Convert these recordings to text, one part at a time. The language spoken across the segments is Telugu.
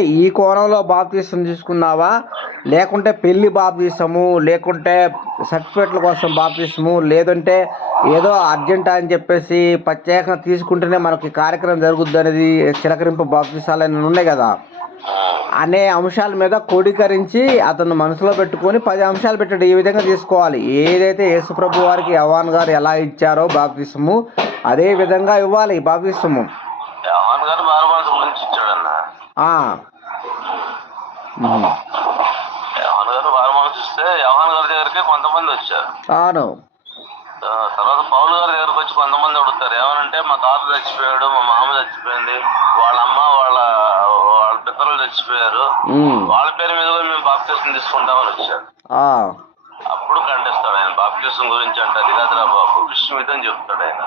ఈ కోణంలో బాప్తీసం తీసుకున్నావా? లేకుంటే పెళ్లి బాప్తీసము, లేకుంటే సర్టిఫికేట్ల కోసం బాప్తీసము, లేదంటే ఏదో అర్జెంట్ అని చెప్పేసి ప్రత్యేకంగా తీసుకుంటేనే మనకి కార్యక్రమం జరుగుద్ది అనేది చిలకరింపు బాప్తీసాలు అని ఉన్నాయి కదా, అనే అంశాల మీద క్రోడీకరించి అతను మనసులో పెట్టుకొని 10 అంశాలు పెట్టాడు. ఈ విధంగా తీసుకోవాలి. ఏదైతే యేసుప్రభు వారికి యోహాను గారు ఎలా ఇచ్చారో బాప్తీసము, అదే విధంగా ఇవ్వాలి బాప్తీసము. యోహాను గారు మారుమనసు గురించి ఇచ్చాడన్న. యోహాను గారు మారుమనసు ఇస్తే యోహాను గారి దగ్గరికి కొంతమంది వచ్చారు. అవును. తర్వాత పౌలు గారి దగ్గరకు వచ్చి కొంతమంది అడుగుతారు, ఏమనంటే మా తాత చచ్చిపోయాడు, మా మామ చచ్చిపోయింది, వాళ్ళ అమ్మ వాళ్ళ పితరులు చచ్చిపోయారు, వాళ్ళ పేరు మీద మేము బాప్తీసం తీసుకుంటామని వచ్చారు. అప్పుడు ఖండిస్తాడు ఆయన, బాప్తీసం గురించి అంటే అది కాదురా బాబు, విషయం అని చెప్తాడు ఆయన.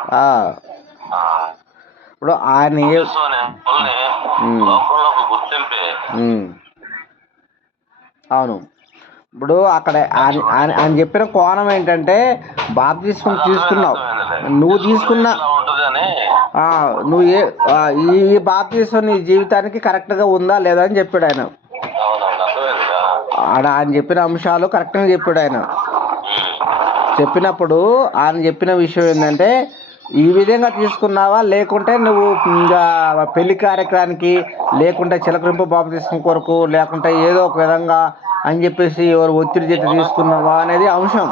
ఇప్పుడు ఆయన లోకంలో ఒక గుర్తింపే. అవును. ఇప్పుడు అక్కడ ఆయన చెప్పిన కోణం ఏంటంటే, బాప్తీసం తీసుకున్నావు, నువ్వు తీసుకున్న నువ్వు ఈ బాప్తీసం నీ జీవితానికి కరెక్ట్గా ఉందా లేదా అని చెప్పాడు ఆయన. ఆయన చెప్పిన అంశాలు కరెక్ట్గా చెప్పాడు ఆయన. చెప్పినప్పుడు ఆయన చెప్పిన విషయం ఏంటంటే, ఈ విధంగా తీసుకున్నావా, లేకుంటే నువ్వు ఇంకా పెళ్లి కార్యక్రమానికి, లేకుంటే చిలకరింపు బాప్తీసం కొరకు, లేకుంటే ఏదో ఒక విధంగా అని చెప్పేసి ఎవరు ఒత్తిడి చేతి తీసుకున్నావా అనేది అంశం.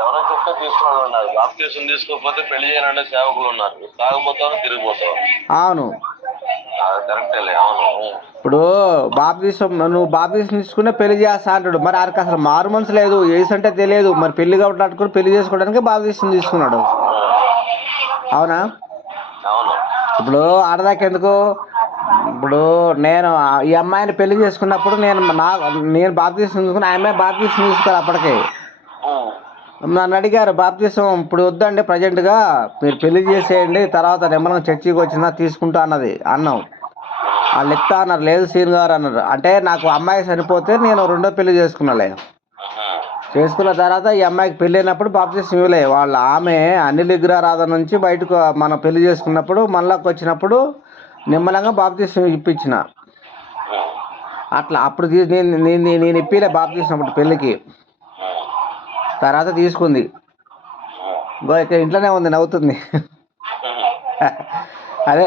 ఎవరో చెప్తే తీసుకున్నాడు ఉన్నారు, బాప్తీసం తీసుకోకపోతే పెళ్లి చేయాలంటే సేవకులు ఉన్నారు, తాగపోతావు తిరిగిపోతావు. అవును, కరెక్టేలే. అవును. ఇప్పుడు నువ్వు బాప్తీసం తీసుకునే పెళ్లి చేస్తా అంటాడు. మరి ఆయనకి అసలు మారు మనసు లేదు, ఏసు అంటే తెలియదు, మరి పెళ్లి కాబట్టి పెళ్లి చేసుకోవడానికి బాప్తీసం తీసుకున్నాడు. అవునా? ఇప్పుడు ఆడదాకెందుకు? ఇప్పుడు నేను ఈ అమ్మాయిని పెళ్లి చేసుకున్నప్పుడు నేను బాప్తీసం తీసుకుని ఆ అమ్మాయి బాప్తీసం తీసుకోవాలి. అప్పటికే నన్ను అడిగారు బాప్తీసం ఇప్పుడు వద్దండి, ప్రజెంట్గా మీరు పెళ్లి చేసేయండి, తర్వాత నిమ్మలంగా చర్చికి వచ్చినా తీసుకుంటా అన్నాం. వాళ్ళు ఎత్తా అన్నారు, లేదు సీన్ గారు అన్నారు. అంటే నాకు అమ్మాయి చనిపోతే నేను రెండో పెళ్లి చేసుకున్నాలే. చేసుకున్న తర్వాత ఈ అమ్మాయికి పెళ్ళి అయినప్పుడు బాప్తీసం ఇవ్వలే. ఆమె అన్ని విగ్రహారాధన నుంచి బయటకు మనం పెళ్లి చేసుకున్నప్పుడు మనలోకి వచ్చినప్పుడు నిమ్మలంగా బాప్తీసం ఇప్పించిన. అట్లా అప్పుడు నేను ఇప్పిలే బాప్తీసం అప్పుడు పెళ్ళికి. తర్వాత తీసుకుంది. ఇక్కడ ఇంట్లోనే ఉంది, నవ్వుతుంది. అదే.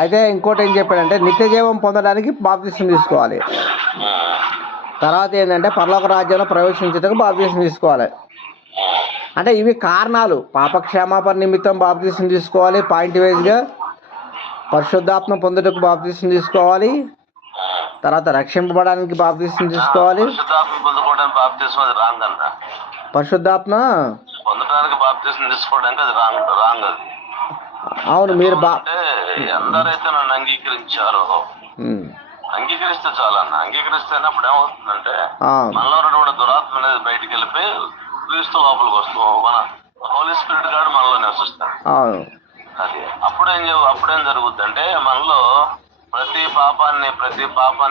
అయితే ఇంకోటి ఏం చెప్పాడంటే, నిత్య జీవం పొందడానికి బాప్తీసం తీసుకోవాలి. తర్వాత ఏంటంటే పరలోక రాజ్యంలో ప్రవేశించడానికి బాప్తీసం తీసుకోవాలి. అంటే ఇవి కారణాలు. పాపక్షమాపణ నిమిత్తం బాప్తీసం తీసుకోవాలి, పాయింట్ వైజ్గా. పరిశుద్ధాత్మ పొందుటకు బాప్తీసం తీసుకోవాలి. తర్వాత రక్షింపబడడానికి బాప్తీసం తీసుకోవాలి. పరిశుద్ధాత్మ పొందడానికి బాప్తీసం తీసుకోవడానికి అది రాంగ్. అది అవును. మీరు ఎందరైతే నన్ను అంగీకరించారో, అంగీకరిస్తే చాలన్న. అంగీకరిస్తేనే అప్పుడు ఏమవుతుందంటే మనలో ఉన్నటువంటి దురాత్మ అనేది బయటికి వెళ్ళిపోయి క్రీస్తు లోపలికి వస్తాం. మన హోలీ స్పిరిట్ గాడు మనలో నివసిస్తాడు. అది అప్పుడేం జరుగుద్ది అంటే, మనలో ప్రతి పాపాన్ని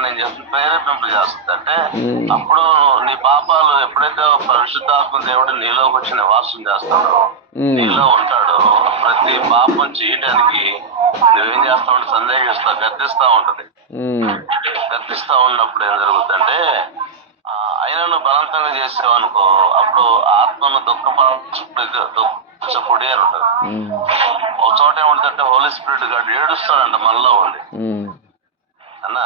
ఏం చేస్తుంది, ప్రేరేపింపు చేస్తుంది. అంటే అప్పుడు నీ పాపాలు ఎప్పుడైతే పరిశుద్ధాత్మ దేవుడు నీలోకి వచ్చి నివాసం చేస్తాడో, నీలో ఉంటాడు, ప్రతి పాపం చేయడానికి నువ్వేం చేస్తావు, సందేహిస్తావు, గద్దిస్తా ఉంటది. గద్దిస్తా ఉన్నప్పుడు ఏం జరుగుతుందంటే, అయినా నువ్వు బలవంతంగా చేసావనుకో, అప్పుడు ఆత్మను దుఃఖపడియారు ఉంటుంది. ఒక చోట ఏముంటుందంటే హోలీ స్పిరిట్ గాడు ఏడుస్తాడంట మనలో ఉండి. అన్నా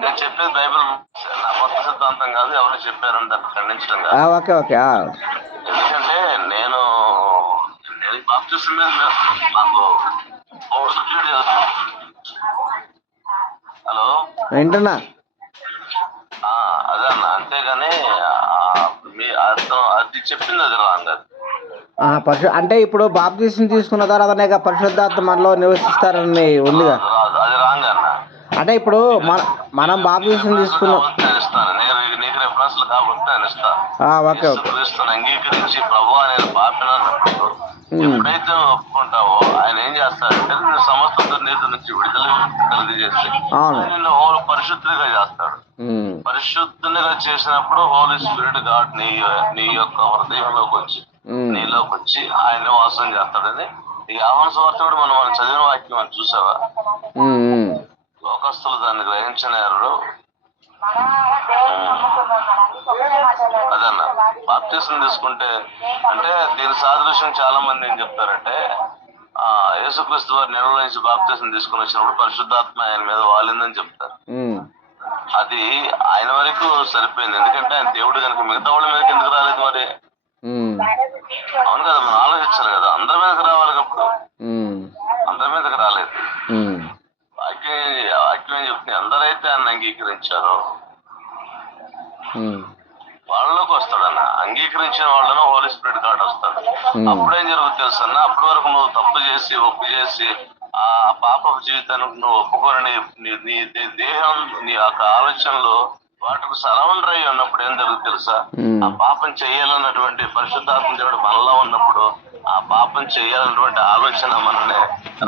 నేను చెప్పేది బైబిల్, నా కొత్త సిద్ధాంతం కాదు, ఎవరు చెప్పారని దాన్ని ఖండించడం కాదు. ఎందుకంటే నేను బాప్తిసం మీద నాకు హలో ఏంటన్నా? అదే అన్న, అంతేగాని అది చెప్పింది అది రాంగ్. అంటే ఇప్పుడు బాప్తీసం తీసుకున్న తర్వాత పరిశుద్ధాత్మ మనలో నివసిస్తారని ఉందిగా, అది రాంగ్ అన్న. అంటే ఇప్పుడు మనం బాప్తీసం తీసుకున్నాం, నీకు రెఫరెన్స్లు కాబట్టి నేను ఇస్తాను. అంగీకరించి ప్రభు నేను పాపినప్పుడు ఎప్పుడైతే ఒప్పుకుంటావో ఆయన ఏం చేస్తాడంటే నేను సమస్త దుర్నీతి నుంచి విడుదల కలిగజేసి నిన్ను పరిశుద్ధిగా చేస్తాడు. పరిశుద్ధిగా చేసినప్పుడు హోలీ స్పిరిట్ గాడ్ నీ యొక్క హృదయంలోకి వచ్చి నీలోకి వచ్చి ఆయన వాసం చేస్తాడని ఈ యోహాను సువార్త కూడా మనం చదివిన వాక్యం అని చూసావా? ఉమ్, లోకస్తులు దాన్ని గ్రహించలేరు. అదన్న బాప్తిసం తీసుకుంటే అంటే దీని సాదృశ్యం చాలా మంది ఏం చెప్తారంటే యేసుక్రీస్తు వారి నెలలో నుంచి బాప్తిసం తీసుకుని వచ్చినప్పుడు పరిశుద్ధాత్మ ఆయన మీద వాలిందని చెప్తారు. అది ఆయన వరకు సరిపోయింది, ఎందుకంటే ఆయన దేవుడు కనుక మిగతా వాళ్ళ మీదకి ఎందుకు రాలేదు మరి? అవును కదా, మనం ఆలోచించాలి కదా, అందరి మీదకి రావాలి అప్పుడు. అందరి మీదకి రాలేదు. వాక్యం ఏం చెప్తుంది? అందరైతే ఆయన అంగీకరించారు వాళ్ళలోకి వస్తాడన్న. అంగీకరించిన వాళ్ళను హోలీ స్పిరిట్ గాడ్ వస్తాడు. అప్పుడేం జరుగుతుంది తెలుసు అన్న, అప్పటి వరకు నువ్వు తప్పు చేసి ఒప్పు చేసి ఆ పాప జీవితానికి నువ్వు ఒప్పుకొని నీ దేహం నీ యొక్క ఆలోచనలు వాటికి సరౌండర్ అయ్యి ఉన్నప్పుడు ఏం జరుగుతుంది తెలుసా? ఆ పాపం చెయ్యాలన్నటువంటి పరిశుద్ధాత్మ దేవుడు మనలో ఉన్నప్పుడు ఆ పాపం చెయ్యాలన్నటువంటి ఆలోచన మనల్ని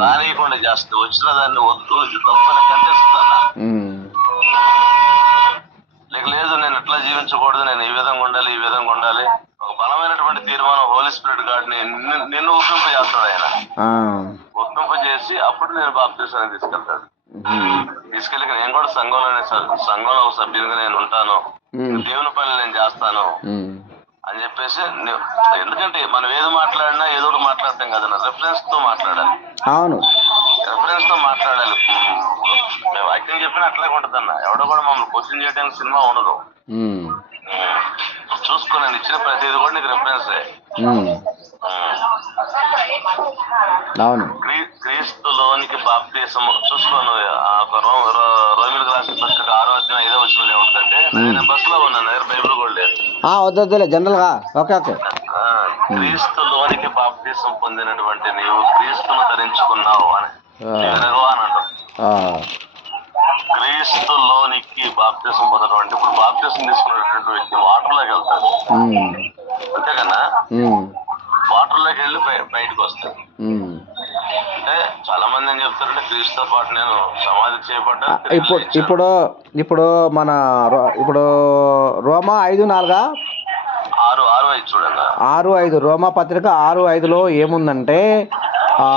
రానియకుండా చేస్తుంది. వచ్చిన దాన్ని వద్దు తప్పని ఖండిస్తాను. లేదు నేను ఎట్లా జీవించకూడదు, నేను ఈ విధంగా ఉండాలి, ఈ విధంగా ఉండాలి, ఒక బలమైనటువంటి తీర్మానం హోలీ స్పిరిట్ గాడిని నిన్ను ఒప్పింప చేస్తాడు. ఆయన ఒప్పింప చేసి అప్పుడు నేను బాప్తిసాన్ని తీసుకెళ్తాడు. తీసుకెళ్ళి నేను కూడా సంఘంలో ఒక సభ్యునిగా నేను ఉంటాను, దేవుని పనులు నేను చేస్తాను అని చెప్పేసి. ఎందుకంటే మనం ఏది మాట్లాడినా ఏదో ఒకటి మాట్లాడతాం కదా, రెఫరెన్స్ తో మాట్లాడాలి. అవును, రెఫరెన్స్ తో మాట్లాడాలి. మేము వాక్యం చెప్పిన అట్లాగే ఉంటుందన్న. ఎవడో కూడా మమ్మల్ని క్వశ్చన్ చేయడానికి సినిమా ఉండదు. చూసుకో, నేను ఇచ్చిన ప్రతిదీ కూడా నీకు రెఫరెన్సే. అవును, క్రీస్తులోనికి బాప్తిసము చూసుకోను. రోమిలకు రాసిన పత్రిక 6వ అధ్యాయం 5వ వచనంలో ఏముందంటే, నేను బస్ లో ఉన్నాను, దగ్గర బైబిల్ కూడా లేదు. వద్దులే జనరల్ గా. Okay okay. క్రీస్తులోనికి బాప్తిసం పొందినటువంటి నీవు క్రీస్తును ధరించుకున్నావు అని అంటారు. క్రీస్తులోనికి బాప్తిసం పొందడం ఇప్పుడు బాప్తిసం తీసుకున్నటువంటి వ్యక్తి వాటర్ లోకి వెళ్తాడు, అంతేకన్నా వాటర్ లోకి వెళ్ళి బయటకు వస్తాడు. అంటే చాలా మంది ఏం చెప్తారంటే క్రీస్తుతో పాటు నేను సమాధి చేయబడ్డా. ఇప్పుడు మన ఇప్పుడు రోమా 5:4 6:5 చూడండి. 6:5 రోమా పత్రిక 6:5లో ఏముందంటే,